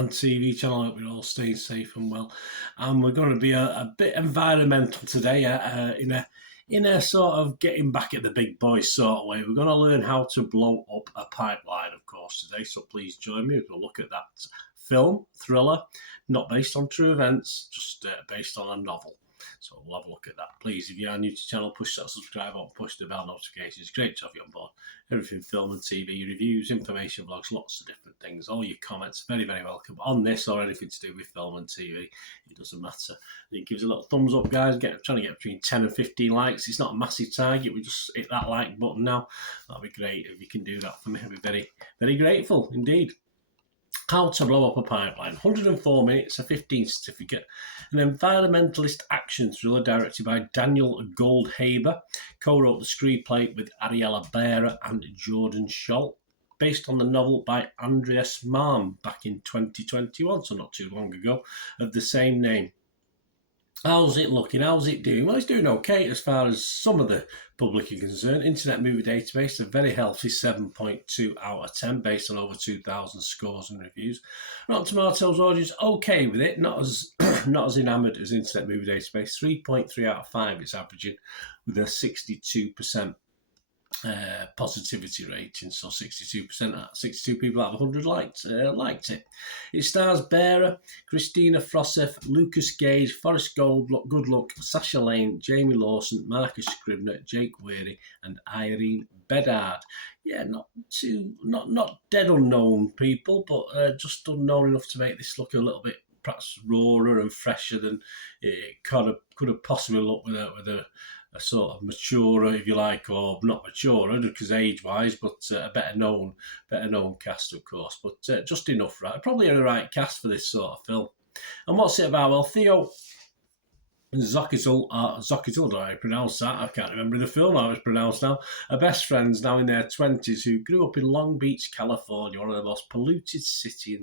and TV channel. I hope you're all staying safe and well. And we're going to be a bit environmental today, in a sort of getting back at the big boys sort of way. We're going to learn how to blow up a pipeline, of course, today. So please join me as we'll look at that film, thriller, not based on true events, just based on a novel. So we'll have a look at that. Please, if you are new to the channel, push that subscribe button, push the bell notifications. It's great to have you on board. Everything film and TV, reviews, information vlogs, lots of different things. All your comments, very, very welcome on this or anything to do with film and TV. It doesn't matter. It gives a little thumbs up, guys. Trying to get between 10 and 15 likes. It's not a massive target. We just hit that like button now. That'd be great if you can do that for me. I'd be very, very grateful indeed. How to Blow Up a Pipeline. 104 minutes, a 15 certificate. An environmentalist action thriller directed by Daniel Goldhaber. Co-wrote the screenplay with Ariella Bearer and Jordan Scholl. Based on the novel by Andreas Malm back in 2021, so not too long ago, of the same name. How's it looking? How's it doing? Well, it's doing okay as far as some of the public are concerned. Internet Movie Database, a very healthy 7.2 out of 10 based on over 2,000 scores and reviews. Rotten Tomatoes audience okay with it, not as enamoured as Internet Movie Database. 3.3 out of 5 it's averaging with a 62% positivity rating, so 62 people out of 100 liked it. It stars Bearer, Christina Froseth, Lucas Gage, Forrest Goodluck, Sasha Lane, Jamie Lawson, Marcus Scribner, Jake Weary, and Irene Bedard. Yeah, not dead unknown people, but just unknown enough to make this look a little bit perhaps rawer and fresher than it could have possibly looked with a sort of maturer, if you like, or not maturer because age-wise, but a better known cast, of course. But just enough, right? Probably the right cast for this sort of film. And what's it about? Well, Theo Zocchital, do I pronounce that? I can't remember the film how it's pronounced now. Are best friends now in their 20s who grew up in Long Beach, California, one of the most polluted cities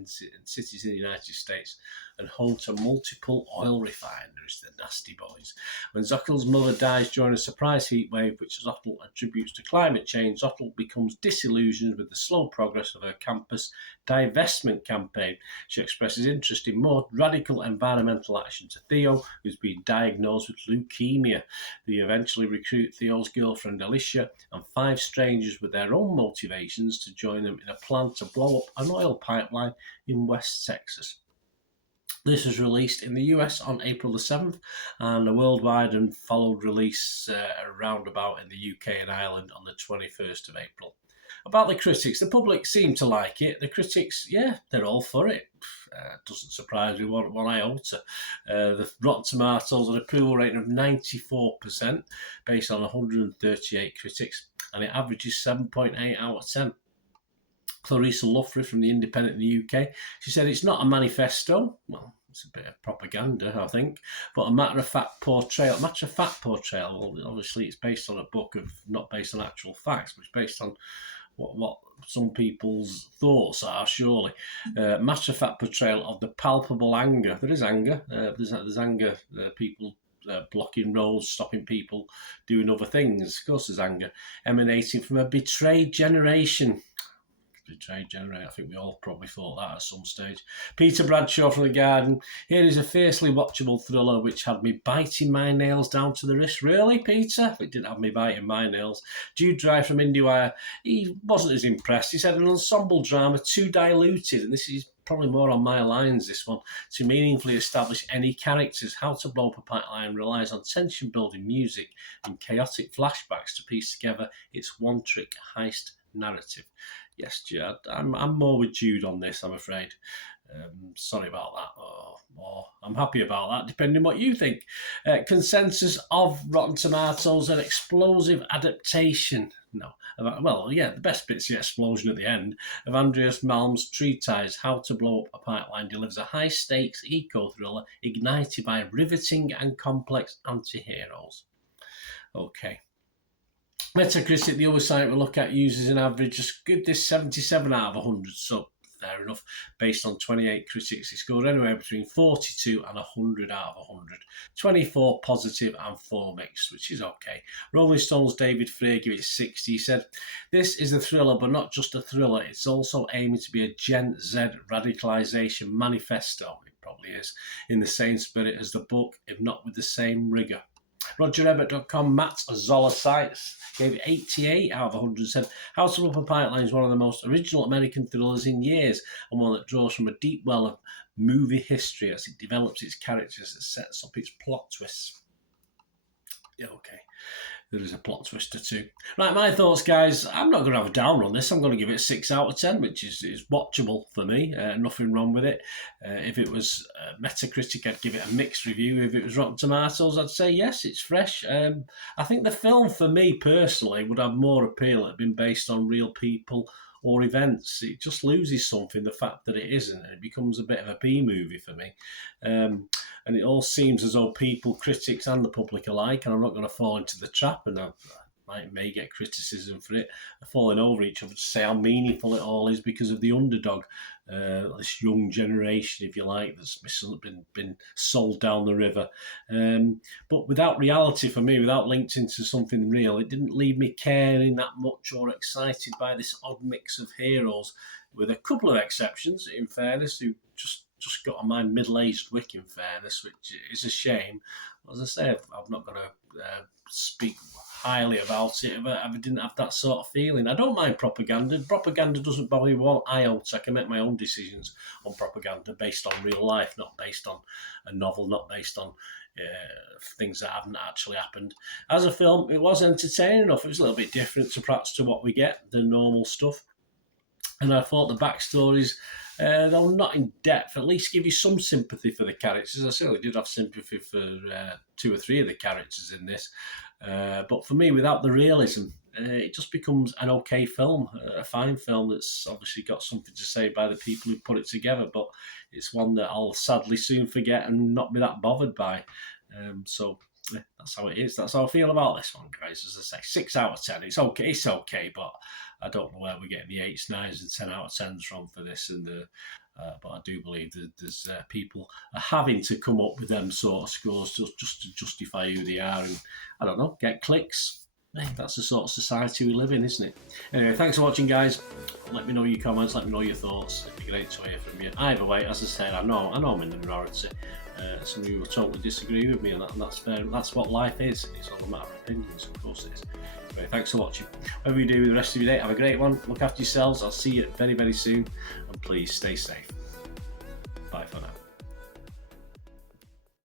in the United States, and home to multiple oil refineries, the nasty boys. When Zocchital's mother dies during a surprise heat wave, which Zocchital attributes to climate change, Zocchital becomes disillusioned with the slow progress of her campus divestment campaign. She expresses interest in more radical environmental action to Theo, who's been diagnosed with leukemia. They eventually recruit Theo's girlfriend Alicia and 5 strangers with their own motivations to join them in a plan to blow up an oil pipeline in West Texas. This was released in the US on April the 7th and a worldwide and followed release around about in the UK and Ireland on the 21st of April. About the critics, the public seem to like it. The critics, yeah, they're all for it. Doesn't surprise me one iota. The Rotten Tomatoes, an approval rating of 94% based on 138 critics, and it averages 7.8 out of 10. Clarissa Luffrey from The Independent in the UK, she said it's not a manifesto. Well, it's a bit of propaganda, I think, but a matter-of-fact portrayal. Well, obviously it's based on a book not based on actual facts, but it's based on what some people's thoughts are, surely. Matter-of-fact portrayal of the palpable anger. There is anger. There's anger. People blocking roads, stopping people doing other things. Of course there's anger. Emanating from a betrayed generation. I think we all probably thought that at some stage. Peter Bradshaw from The Guardian. Here is a fiercely watchable thriller which had me biting my nails down to the wrist. Really, Peter? It didn't have me biting my nails. Jude Dry from IndieWire. He wasn't as impressed. He said an ensemble drama too diluted, and this is probably more on my lines, this one, to meaningfully establish any characters. How to Blow Up a Pipeline relies on tension-building music and chaotic flashbacks to piece together its one-trick heist narrative. Yes, Jude, I'm more with Jude on this, I'm afraid. Sorry about that. Or I'm happy about that, depending on what you think. Consensus of Rotten Tomatoes, an explosive adaptation. No. Well, yeah, the best bit's the explosion at the end of Andreas Malm's treatise, How to Blow Up a Pipeline, delivers a high-stakes eco-thriller ignited by riveting and complex anti-heroes. Okay. Metacritic, the other site we look at, uses an average, just give this 77 out of 100, so fair enough. Based on 28 critics, it scored anywhere between 42 and 100 out of 100. 24 positive and 4 mixed, which is okay. Rolling Stone's David Frey gave it 60. He said, "This is a thriller, but not just a thriller. It's also aiming to be a Gen Z radicalisation manifesto." It probably is, in the same spirit as the book, if not with the same rigour. RogerEbbett.com, Matt Zoller Sites gave it 88 out of 100 and said, "House of Upper Pipeline is one of the most original American thrillers in years, and one that draws from a deep well of movie history as it develops its characters and sets up its plot twists." Yeah, okay. There is a plot twist or two. Right, my thoughts, guys. I'm not going to have a downer on this. I'm going to give it a 6 out of 10, which is watchable for me. Nothing wrong with it. If it was Metacritic, I'd give it a mixed review. If it was Rotten Tomatoes, I'd say yes, it's fresh. I think the film, for me personally, would have more appeal if it had been based on real people or events. It just loses something, the fact that it isn't, and it becomes a bit of a B-movie for me. And it all seems as though people, critics and the public alike, and I'm not going to fall into the trap, and I may get criticism for it, are falling over each other to say how meaningful it all is because of the underdog, this young generation, if you like, that's been sold down the river. But without reality for me, without linked into something real, it didn't leave me caring that much or excited by this odd mix of heroes, with a couple of exceptions, in fairness, who just got on my middle-aged wick, in fairness, which is a shame. As I say, I'm not going to speak highly about it if I didn't have that sort of feeling. I don't mind propaganda. Propaganda doesn't bother me one iota. I can make my own decisions on propaganda based on real life, not based on a novel, not based on things that haven't actually happened. As a film, it was entertaining enough. It was a little bit different to what we get, the normal stuff. And I thought the backstories, though not in depth, at least give you some sympathy for the characters. I certainly did have sympathy for 2 or 3 of the characters in this. But for me, without the realism, it just becomes an okay film, a fine film that's obviously got something to say by the people who put it together, but it's one that I'll sadly soon forget and not be that bothered by. So yeah, that's how it is. That's how I feel about this one, guys. As I say, 6 out of 10. It's okay, but I don't know where we're getting the 8s, 9s, and 10 out of 10s from for this. But I do believe that there's people are having to come up with them sort of scores just to justify who they are, and I don't know, get clicks. Hey, that's the sort of society we live in, isn't it? Anyway, thanks for watching, guys. Let me know your comments. Let me know your thoughts. It'd be great to hear from you. Either way, as I said, I know I'm in the minority. Some of you will totally disagree with me, and that's fair. That's what life is. It's all a matter of opinions, of course it is. Anyway, thanks for watching. Whatever you do with the rest of your day, have a great one. Look after yourselves. I'll see you very, very soon, and please stay safe. Bye for now.